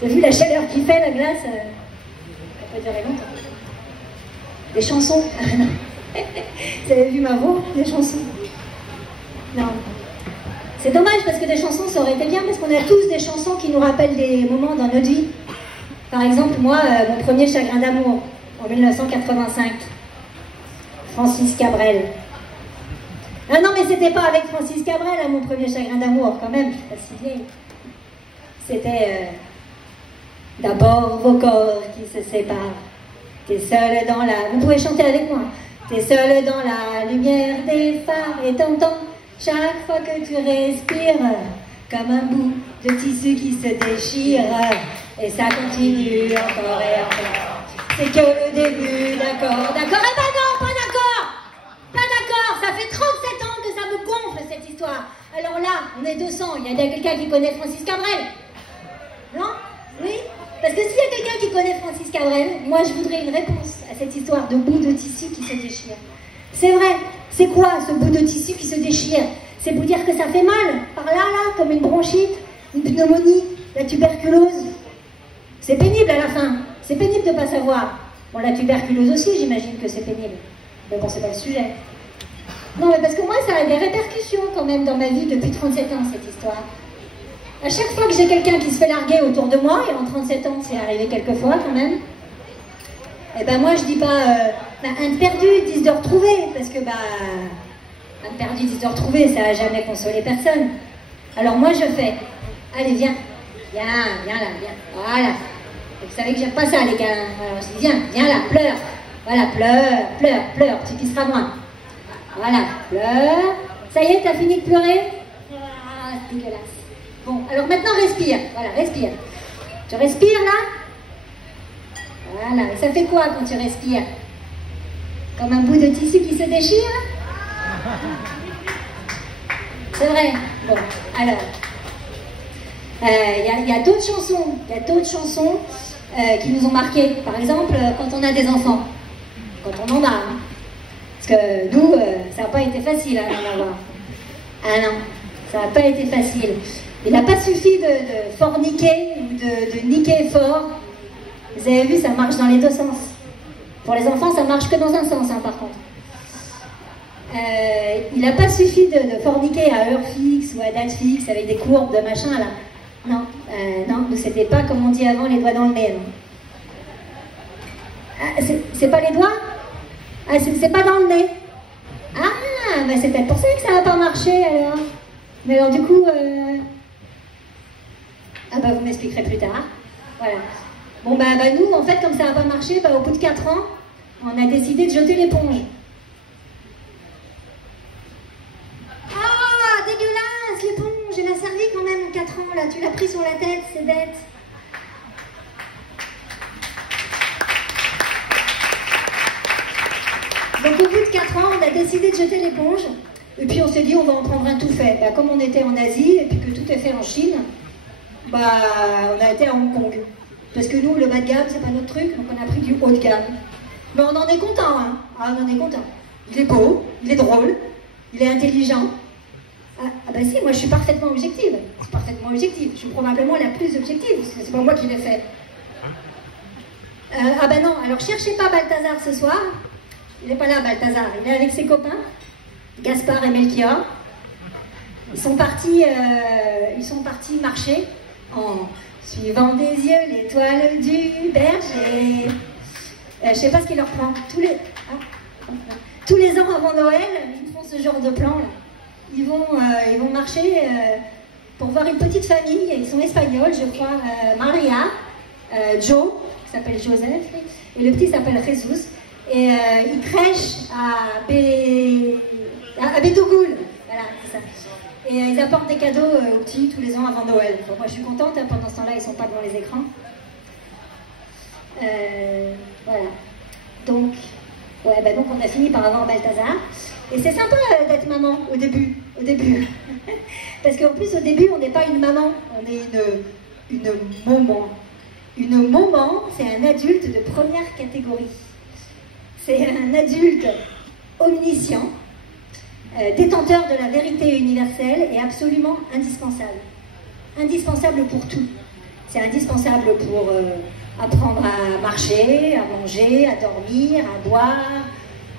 T'as vu la chaleur qu'il fait, la glace ça peut durer longtemps. Des chansons. Non. Vous avez vu ma voix? Des chansons. Non. C'est dommage parce que des chansons, ça aurait été bien parce qu'on a tous des chansons qui nous rappellent des moments dans notre vie. Par exemple, moi, mon premier chagrin d'amour, en 1985. Francis Cabrel. Ah non, mais c'était pas avec Francis Cabrel, hein, mon premier chagrin d'amour, quand même, je suis pas si vieille. C'était d'abord vos corps qui se séparent. T'es seul dans la... Vous pouvez chanter avec moi. T'es seul dans la lumière des phares et t'entends chaque fois que tu respires comme un bout de tissu qui se déchire. Et ça continue encore et encore. C'est que le début, d'accord, d'accord. Eh ben non, pas d'accord. Pas d'accord, ça fait 37 ans que ça me gonfle cette histoire. Alors là, on est 200, il y a quelqu'un qui connaît Francis Cabrel? Non? Oui? Parce que s'il y a quelqu'un qui connaît Francis Cabrel, moi je voudrais une réponse à cette histoire de bout de tissu qui se déchire. C'est vrai, c'est quoi ce bout de tissu qui se déchire? C'est pour dire que ça fait mal, par là, comme une bronchite, une pneumonie, la tuberculose. C'est pénible à la fin, c'est pénible de ne pas savoir. Bon, la tuberculose aussi, j'imagine que c'est pénible. Mais bon, c'est pas le sujet. Non, mais parce que moi, ça a des répercussions quand même dans ma vie depuis 37 ans, cette histoire. À chaque fois que j'ai quelqu'un qui se fait larguer autour de moi, et en 37 ans, c'est arrivé quelques fois quand même, et ben moi, je dis pas un de perdu, 10 de retrouvé, parce que un de perdu, 10 de retrouvé, ça a jamais consolé personne. Alors moi, je fais, allez, viens là, viens, voilà. Vous savez que j'aime pas ça, les gars. Alors je dis, viens là, pleure. Voilà, pleure, tu pisseras moins. Voilà, pleure. Ça y est, t'as fini de pleurer? Ah, c'est dégueulasse. Bon, alors maintenant respire. Voilà, respire. Tu respires là? Voilà, et ça fait quoi quand tu respires? Comme un bout de tissu qui se déchire? C'est vrai. Bon, alors. Il y a d'autres chansons, qui nous ont marqués. Par exemple, quand on a des enfants. Quand on en a. Hein. Parce que nous, ça n'a pas été facile d'en avoir. Ah non, ça n'a pas été facile. Il n'a pas suffi de forniquer ou de niquer fort. Vous avez vu, ça marche dans les deux sens. Pour les enfants, ça marche que dans un sens, hein, par contre. Il n'a pas suffi de forniquer à heure fixe ou à date fixe avec des courbes de machin là. Non, non, c'était pas comme on dit avant les doigts dans le nez. Ah, c'est pas les doigts? Ah, c'est pas dans le nez? Ah, bah c'est peut-être pour ça que ça n'a pas marché alors. Mais alors du coup, ah bah vous m'expliquerez plus tard. Voilà. Bon bah nous, en fait, comme ça n'a pas marché, au bout de 4 ans, on a décidé de jeter l'éponge. Ah, dégueulasse, l'éponge, elle a servi quand même en 4 ans là, tu l'as pris sur la tête, c'est bête. Donc au bout de 4 ans, on a décidé de jeter l'éponge. Et puis on s'est dit, on va en prendre un tout fait. Comme on était en Asie, et puis que tout est fait en Chine, on a été à Hong Kong. Parce que nous, le bas de gamme, c'est pas notre truc, donc on a pris du haut de gamme. Mais on en est content, hein. Ah, on en est content. Il est beau, il est drôle, il est intelligent. Ah bah si, moi je suis parfaitement objective. Je suis parfaitement objective. Je suis probablement la plus objective, parce que c'est pas moi qui l'ai fait. Ah bah non, alors cherchez pas Balthazar ce soir. Il n'est pas là, Balthazar. Il est avec ses copains, Gaspard et Melchior. Ils sont partis marcher en suivant des yeux l'étoile du berger. Je sais pas ce qu'il leur prend. Tous les ans avant Noël, ils font ce genre de plan. Là. Ils vont marcher pour voir une petite famille. Ils sont espagnols, je crois. Maria, Joe, qui s'appelle Joseph, et le petit s'appelle Jesus. Et ils crèchent à Bétougoul. Voilà, c'est ça. Et ils apportent des cadeaux aux petits tous les ans avant Noël. Bon, moi je suis contente, hein, pendant ce temps-là ils sont pas devant les écrans. Voilà. Donc on a fini par avoir Balthazar. Et c'est sympa d'être maman au début. Parce qu'en plus au début on n'est pas une maman, on est une maman. Une maman, c'est un adulte de première catégorie. C'est un adulte omniscient, détenteur de la vérité universelle et absolument indispensable. Indispensable pour tout. C'est indispensable pour apprendre à marcher, à manger, à dormir, à boire,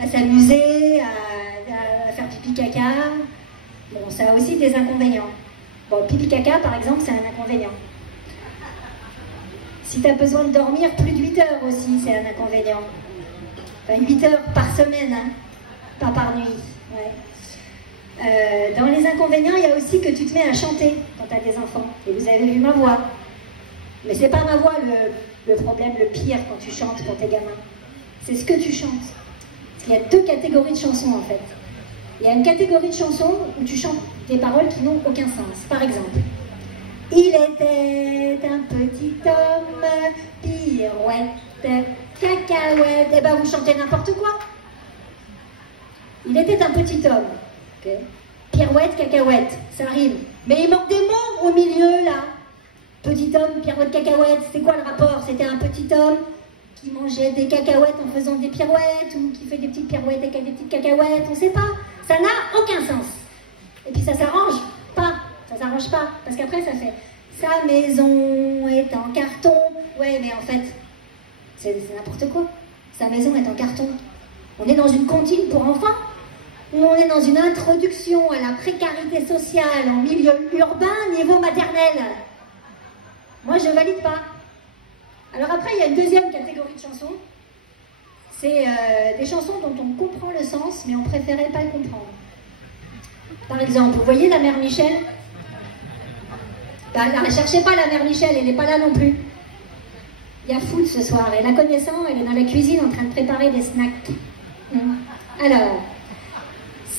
à s'amuser, à faire pipi caca. Bon, ça a aussi des inconvénients. Bon, pipi caca, par exemple, c'est un inconvénient. Si tu as besoin de dormir plus de 8 heures aussi, c'est un inconvénient. Enfin, 8 heures par semaine, hein, pas par nuit. Ouais. Dans les inconvénients, il y a aussi que tu te mets à chanter quand tu as des enfants. Et vous avez vu ma voix. Mais c'est pas ma voix le problème, le pire quand tu chantes pour tes gamins. C'est ce que tu chantes. Parce qu'il y a deux catégories de chansons en fait. Il y a une catégorie de chansons où tu chantes des paroles qui n'ont aucun sens. Par exemple, il était un petit homme, pirouette, cacahuète. Eh ben vous chantez n'importe quoi. Il était un petit homme. Okay. Pirouette, cacahuète, ça rime. Mais il manque des mots au milieu là. Petit homme, pirouette, cacahuète, c'est quoi le rapport? C'était un petit homme qui mangeait des cacahuètes en faisant des pirouettes ou qui fait des petites pirouettes et des petites cacahuètes, on ne sait pas. Ça n'a aucun sens. Et puis ça s'arrange pas. Ça s'arrange pas. Parce qu'après ça fait sa maison est en carton. Ouais, mais en fait, c'est n'importe quoi. Sa maison est en carton. On est dans une comptine pour enfants ou on est dans une introduction à la précarité sociale en milieu urbain niveau maternel? Moi, je ne valide pas. Alors après, il y a une deuxième catégorie de chansons. C'est des chansons dont on comprend le sens, mais on préférait pas le comprendre. Par exemple, vous voyez la mère Michel? Ne cherchez pas la mère Michel, elle n'est pas là non plus. Il y a foot ce soir, et la connaissant, elle est dans la cuisine en train de préparer des snacks. Alors,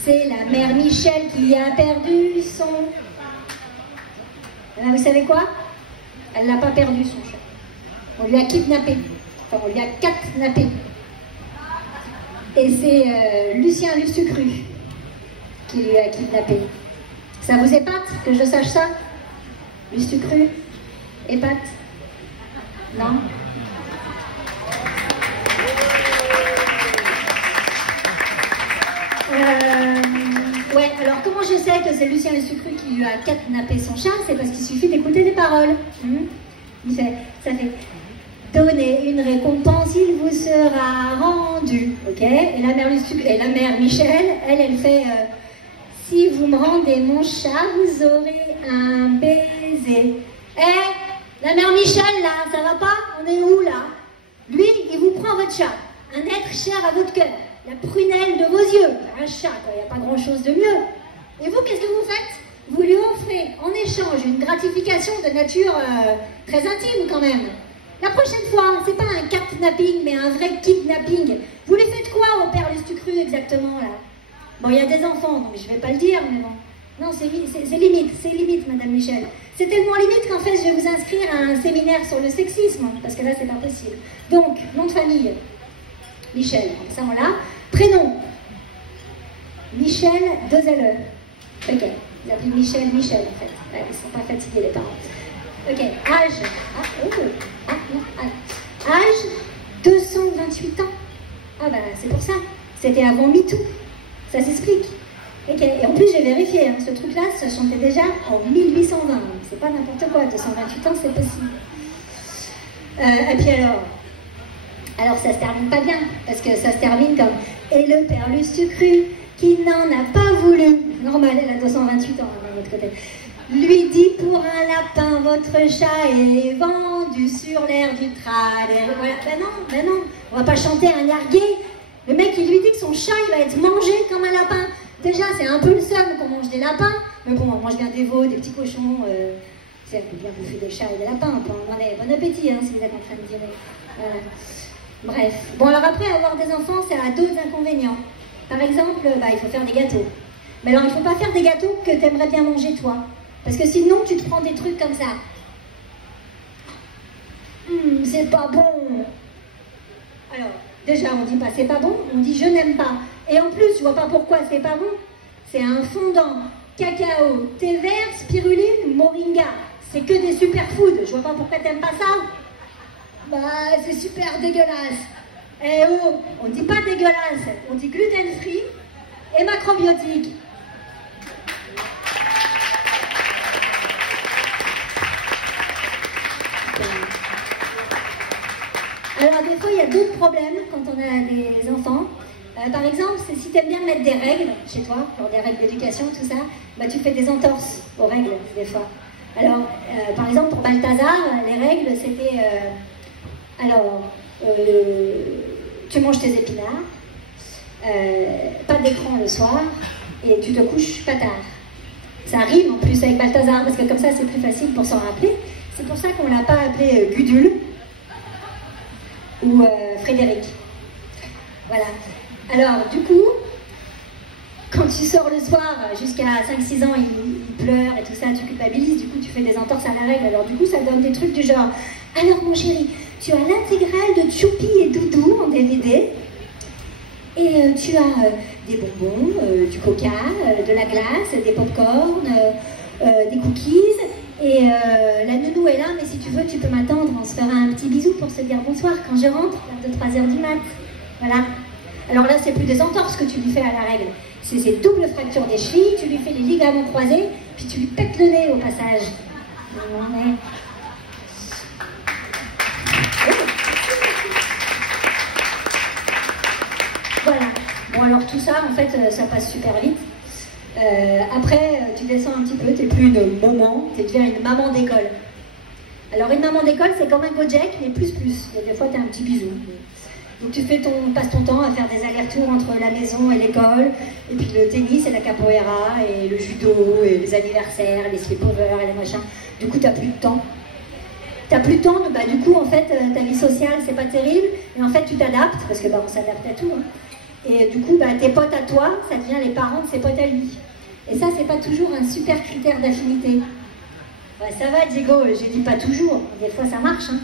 c'est la mère Michel qui a perdu son... vous savez quoi? Elle n'a pas perdu son chat. On lui a kidnappé. Enfin, on lui a catnappé. Et c'est Lucien Lustucru qui lui a kidnappé. Ça vous épate que je sache ça? Lustucru? Épate? Non? Ouais, alors comment je sais que c'est Lucien Lustucru qui lui a catnappé son chat? C'est parce qu'il suffit d'écouter des paroles. Ça fait donner une récompense, il vous sera rendu. Ok? Et la mère Michel, elle fait si vous me rendez mon chat, vous aurez un baiser. La mère Michel là, ça va pas? On est où là? Lui, il vous prend votre chat, un être cher à votre cœur, la prunelle de vos yeux, un chat, il n'y a pas grand chose de mieux. Et vous, qu'est-ce que vous faites? Vous lui offrez en échange une gratification de nature très intime quand même. La prochaine fois, c'est pas un catnapping, mais un vrai kidnapping. Vous lui faites quoi au père Lustucru exactement là? Bon, il y a des enfants, donc je vais pas le dire, mais bon. Non, c'est limite, Madame Michel. C'est tellement limite qu'en fait, je vais vous inscrire à un séminaire sur le sexisme, parce que là, c'est pas possible. Donc, nom de famille, Michel, ça on l'a. Prénom, Michel, 2 LE. Ok, ils appellent Michel, en fait. Ouais, ils sont pas fatigués, les parents. Ok, âge. Âge, 228 ans. Ah bah, c'est pour ça. C'était avant MeToo. Ça s'explique. Ok, et en plus, j'ai vérifié, hein, ce truc-là, ça chantait déjà en 1820. C'est pas n'importe quoi, 228 ans, c'est possible. Et puis alors ça se termine pas bien, parce que ça se termine comme « Et le père Lustucru, qui n'en a pas voulu », normal, elle a 228 ans, d'un autre côté, lui dit pour un lapin, votre chat est vendu sur l'air du trad. Voilà. Ben non, on va pas chanter un air gay. Le mec, il lui dit que son chat, il va être mangé comme un lapin. Déjà, c'est un peu le seum qu'on mange des lapins, mais bon, on mange bien des veaux, des petits cochons. On peut bien bouffer des chats et des lapins. Bon appétit, hein, si vous êtes en train de dire. Voilà. Bref. Bon, alors après, avoir des enfants, ça a d'autres inconvénients. Par exemple, il faut faire des gâteaux. Mais alors, il ne faut pas faire des gâteaux que tu aimerais bien manger, toi. Parce que sinon, tu te prends des trucs comme ça. C'est pas bon. Alors, déjà, on dit pas c'est pas bon, on dit je n'aime pas. Et en plus, je vois pas pourquoi c'est pas bon. C'est un fondant, cacao, thé vert, spiruline, moringa. C'est que des superfoods. Je vois pas pourquoi t'aimes pas ça. Bah, c'est super dégueulasse. Eh oh, on dit pas dégueulasse, on dit gluten-free et macrobiotique. Alors des fois, il y a d'autres problèmes quand on a des enfants. Par exemple, si tu aimes bien mettre des règles chez toi, genre des règles d'éducation, tout ça, bah, tu fais des entorses aux règles des fois. Alors, par exemple, pour Balthazar, les règles, c'était... tu manges tes épinards, pas d'écran le soir, et tu te couches pas tard. Ça rime en plus avec Balthazar, parce que comme ça, c'est plus facile pour s'en rappeler. C'est pour ça qu'on ne l'a pas appelé Gudule ou Frédéric. Voilà. Alors, du coup, quand tu sors le soir, jusqu'à 5-6 ans, il pleure et tout ça, tu culpabilises, du coup, tu fais des entorses à la règle. Alors, du coup, ça donne des trucs du genre, alors, mon chéri, tu as l'intégrale de Choupi et Doudou en DVD, et tu as des bonbons, du coca, de la glace, des pop-corn, des cookies, et la nounou est là, mais si tu veux, tu peux m'attendre, on se fera un petit bisou pour se dire bonsoir quand je rentre, vers 2-3 heures du mat. Voilà. Alors là, c'est plus des entorses que tu lui fais à la règle. C'est ces doubles fractures des chevilles, tu lui fais les ligaments croisés, puis tu lui pètes le nez au passage. Voilà. Bon, alors tout ça, en fait, ça passe super vite. Après, tu descends un petit peu, t'es plus une maman, tu deviens une maman d'école. Alors une maman d'école, c'est comme un Gojek, mais plus. Et des fois, t'as un petit bisou. Donc tu passes ton temps à faire des allers-retours entre la maison et l'école, et puis le tennis et la capoeira, et le judo, et les anniversaires, les sleepovers et les machins. Du coup, t'as plus de temps. T'as plus de temps, bah, du coup, en fait, ta vie sociale, c'est pas terrible, et en fait, tu t'adaptes, parce que bah, on s'adapte à tout. Hein. Et du coup, bah, tes potes à toi, ça devient les parents de ses potes à lui. Et ça, c'est pas toujours un super critère d'affinité. Bah, ça va, Diego, je dis pas toujours. Des fois, ça marche. Hein.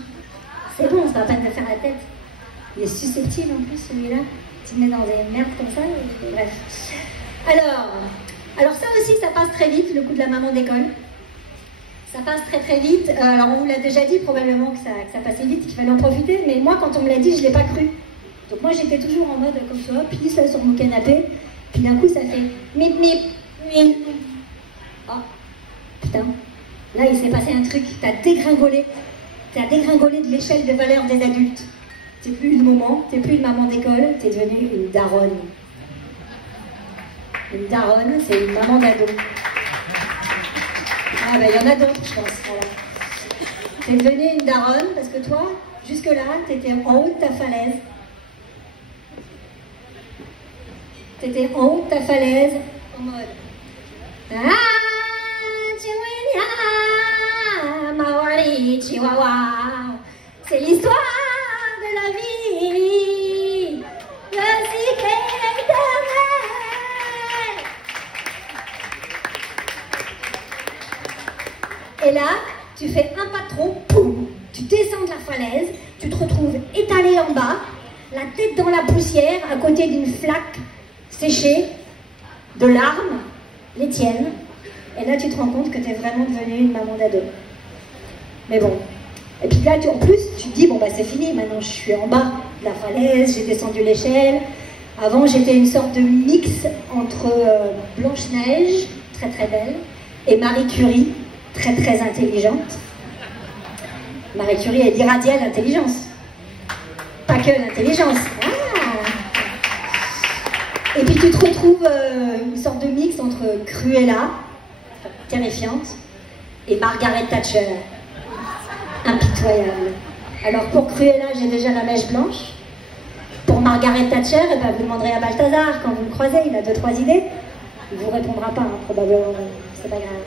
C'est bon, ça va pas te faire la tête. Il est susceptible en plus, celui-là. Tu le mets dans des merdes comme ça. Et bref. Alors ça aussi, ça passe très vite, le coup de la maman d'école. Ça passe très vite. Alors, on vous l'a déjà dit probablement que ça passait vite, qu'il fallait en profiter. Mais moi, quand on me l'a dit, je l'ai pas cru. Donc moi, j'étais toujours en mode comme ça, pisse là sur mon canapé. Puis d'un coup, ça fait mip mip. Oh, putain, là il s'est passé un truc, t'as dégringolé de l'échelle de valeur des adultes. T'es plus une maman, t'es plus une maman d'école, t'es devenue une daronne. Une daronne, c'est une maman d'ado. Ah ben il y en a d'autres, je pense, voilà. T'es devenue une daronne parce que toi, jusque-là, t'étais en haut de ta falaise. T'étais en haut de ta falaise, en mode... C'est l'histoire de la vie, le cycle éternel. Et là, tu fais un pas trop, poum, tu descends de la falaise, tu te retrouves étalé en bas, la tête dans la poussière, à côté d'une flaque séchée de larmes, les tiennes, et là tu te rends compte que tu es vraiment devenue une maman d'ado. Mais bon, et puis là en plus tu te dis bon bah c'est fini, maintenant je suis en bas de la falaise, j'ai descendu l'échelle. Avant j'étais une sorte de mix entre Blanche-Neige, très très belle, et Marie Curie, très très intelligente. Marie Curie, elle irradiait l'intelligence, pas que l'intelligence. Et puis tu te retrouves une sorte de mix entre Cruella, terrifiante, et Margaret Thatcher, impitoyable. Alors pour Cruella, j'ai déjà la mèche blanche. Pour Margaret Thatcher, eh ben, vous demanderez à Balthazar quand vous le croisez, il a 2-3 idées. Il ne vous répondra pas, hein, probablement, c'est pas grave.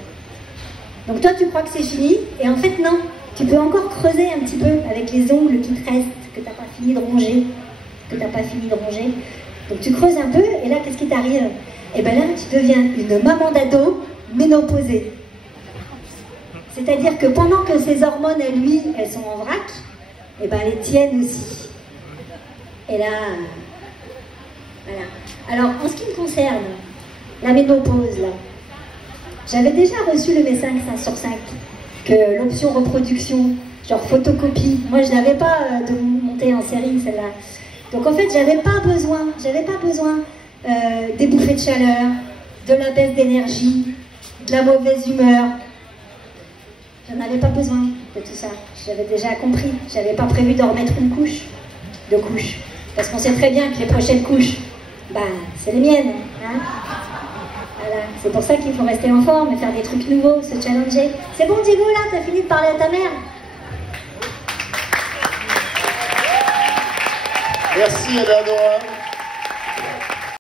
Donc toi, tu crois que c'est fini, et en fait non. Tu peux encore creuser un petit peu avec les ongles qui te restent, que tu n'as pas fini de ronger, Donc tu creuses un peu, et là, qu'est-ce qui t'arrive? Et bien là, tu deviens une maman d'ado ménopausée. C'est-à-dire que pendant que ses hormones, elles sont en vrac, et ben les tiennes aussi. Et là, voilà. Alors, en ce qui me concerne, la ménopause, là, j'avais déjà reçu le message 5 sur 5, que l'option reproduction, genre photocopie, moi je n'avais pas de monter en série, celle-là. Donc en fait, j'avais pas besoin des bouffées de chaleur, de la baisse d'énergie, de la mauvaise humeur. J'en avais pas besoin. de tout ça. J'avais déjà compris. J'avais pas prévu de remettre une couche. Deux couches. Parce qu'on sait très bien que les prochaines couches, bah, c'est les miennes. Hein, voilà. C'est pour ça qu'il faut rester en forme et faire des trucs nouveaux, se challenger. C'est bon, Diego, là, t'as fini de parler à ta mère? Merci, Eleonora.